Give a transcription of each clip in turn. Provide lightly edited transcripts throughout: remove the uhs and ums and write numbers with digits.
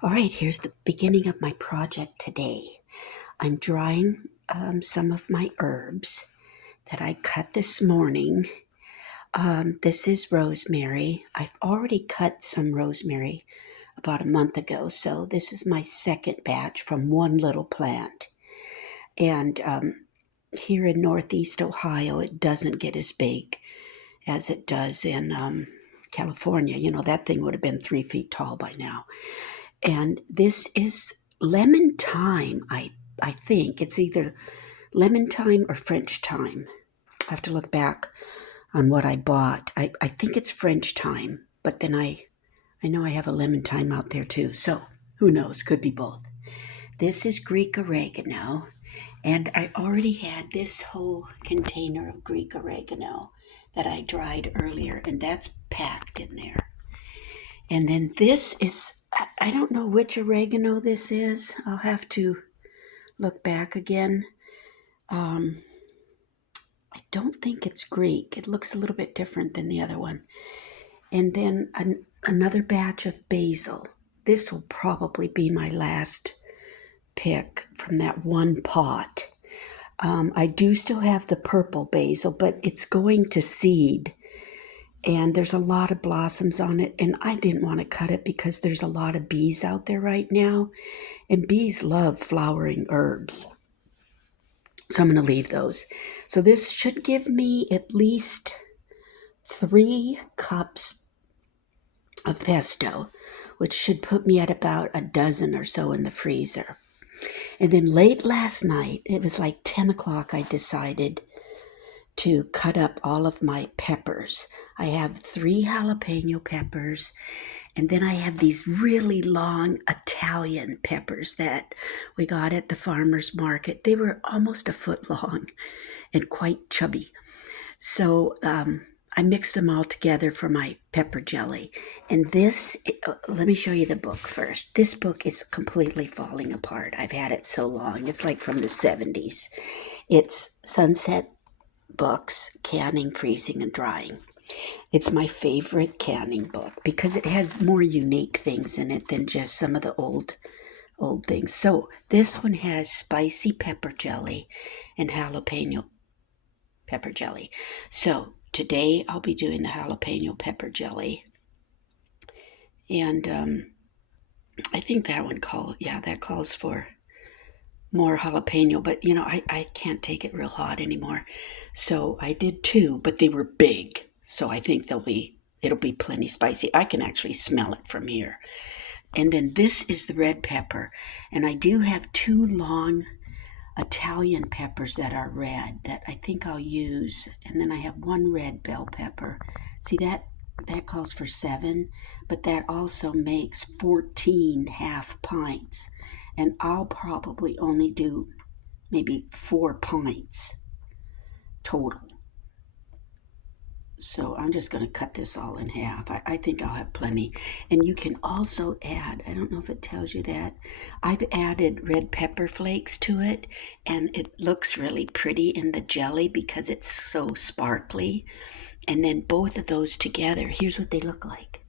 All right, here's the beginning of my project today. I'm drying some of my herbs that I cut this morning. This is rosemary. I've already cut some rosemary about a month ago, so this is my second batch from one little plant. And here in Northeast Ohio, it doesn't get as big as it does in California. You know, that thing would have been 3 feet tall by now. And this is lemon thyme. I think it's either lemon thyme or French thyme. I have to look back on what I bought. I think it's French thyme, but then I know I have a lemon thyme out there too. So who knows? Could be both. This is Greek oregano, and I already had this whole container of Greek oregano that I dried earlier, and that's packed in there. And then this is, I don't know which oregano this is. I'll have to look back again. I don't think it's Greek. It looks a little bit different than the other one. And then another batch of basil. This will probably be my last pick from that one pot. I do still have the purple basil, but it's going to seed. And there's a lot of blossoms on it, and I didn't want to cut it because there's a lot of bees out there right now, and bees love flowering herbs. So I'm going to leave those. So this should give me at least 3 cups of pesto, which should put me at about a dozen or so in the freezer. And then late last night, it was like 10 o'clock, I decided to cut up all of my peppers. I have 3 jalapeno peppers, and then I have these really long Italian peppers that we got at the farmer's market. They were almost a foot long and quite chubby. So I mixed them all together for my pepper jelly. And this, let me show you the book first. This book is completely falling apart. I've had it so long. It's like from the 70s. It's Sunset Books, Canning, Freezing, and Drying. It's my favorite canning book because it has more unique things in it than just some of the old things. So this one has spicy pepper jelly and jalapeno pepper jelly. So today I'll be doing the jalapeno pepper jelly. And I think that one calls for more jalapeno, but you know, I can't take it real hot anymore. So I did 2, but they were big. So I think it'll be plenty spicy. I can actually smell it from here. And then this is the red pepper. And I do have 2 long Italian peppers that are red that I think I'll use. And then I have 1 red bell pepper. See, that calls for 7, but that also makes 14 half pints. And I'll probably only do maybe 4 pints total. So I'm just going to cut this all in half. I think I'll have plenty. And you can also add, I don't know if it tells you that, I've added red pepper flakes to it, and it looks really pretty in the jelly because it's so sparkly. And then both of those together, here's what they look like.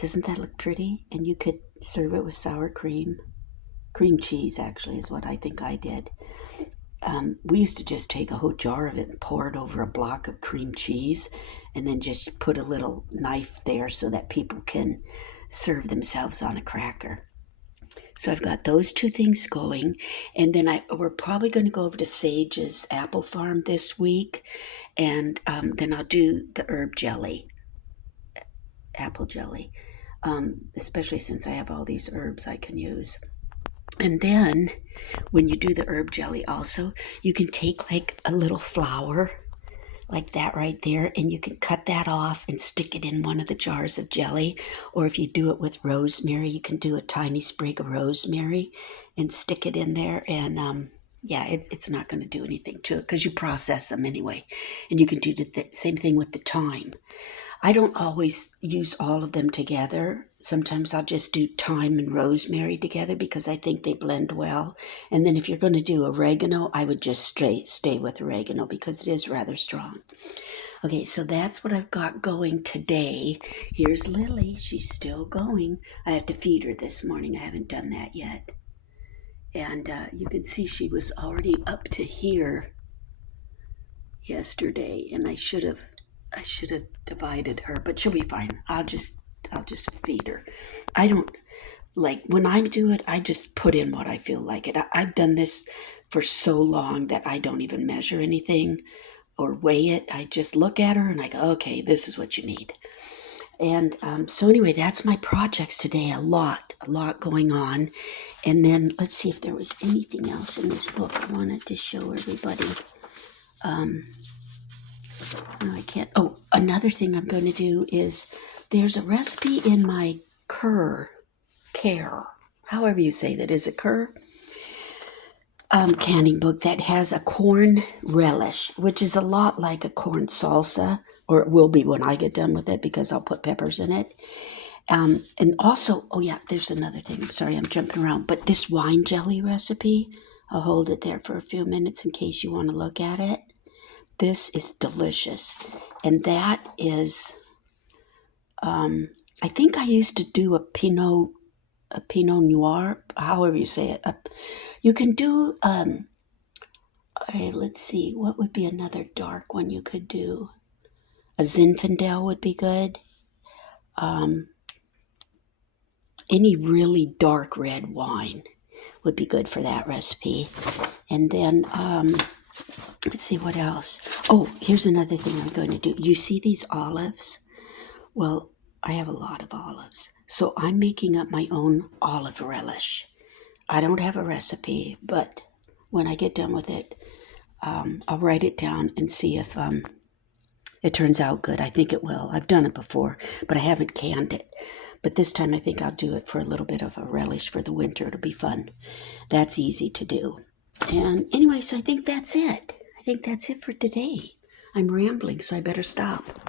Doesn't that look pretty? And you could serve it with sour cream. Cream cheese, actually, is what I think I did. We used to just take a whole jar of it and pour it over a block of cream cheese and then just put a little knife there so that people can serve themselves on a cracker. So I've got those 2 things going, and then we're probably going to go over to Sage's apple farm this week, and then I'll do the herb jelly, apple jelly, especially since I have all these herbs I can use. And then when you do the herb jelly also, you can take like a little flower like that right there, and you can cut that off and stick it in one of the jars of jelly. Or if you do it with rosemary, you can do a tiny sprig of rosemary and stick it in there. And it's not going to do anything to it because you process them anyway. And you can do the same thing with the thyme. I don't always use all of them together. Sometimes I'll just do thyme and rosemary together because I think they blend well. And then if you're going to do oregano, I would just stay with oregano because it is rather strong. Okay, so that's what I've got going today. Here's Lily. She's still going. I have to feed her this morning. I haven't done that yet. And you can see she was already up to here yesterday, and I should have divided her, but she'll be fine. I'll just feed her. I don't like when I do it. I just put in what I feel like it. I've done this for so long that I don't even measure anything or weigh it. I just look at her and I go, okay, this is what you need. And so anyway, that's my projects today. A lot going on. And then let's see if there was anything else in this book I wanted to show everybody. No, I can't. Oh, another thing I'm going to do is there's a recipe in my care, however you say that. Is it Kerr? Canning book that has a corn relish, which is a lot like a corn salsa, or it will be when I get done with it because I'll put peppers in it. And also, oh yeah, there's another thing. I'm sorry, I'm jumping around, but this wine jelly recipe, I'll hold it there for a few minutes in case you want to look at it. This is delicious. And that is, I think I used to do a Pinot Noir, however you say it. You can do, let's see, what would be another dark one you could do? A Zinfandel would be good. Any really dark red wine would be good for that recipe. And then, let's see what else. Oh, here's another thing I'm going to do. You see these olives? Well, I have a lot of olives. So I'm making up my own olive relish. I don't have a recipe, but when I get done with it, I'll write it down and see if it turns out good. I think it will. I've done it before, but I haven't canned it. But this time I think I'll do it for a little bit of a relish for the winter. It'll be fun. That's easy to do. And anyway, so I think that's it. I think that's it for today. I'm rambling, so I better stop.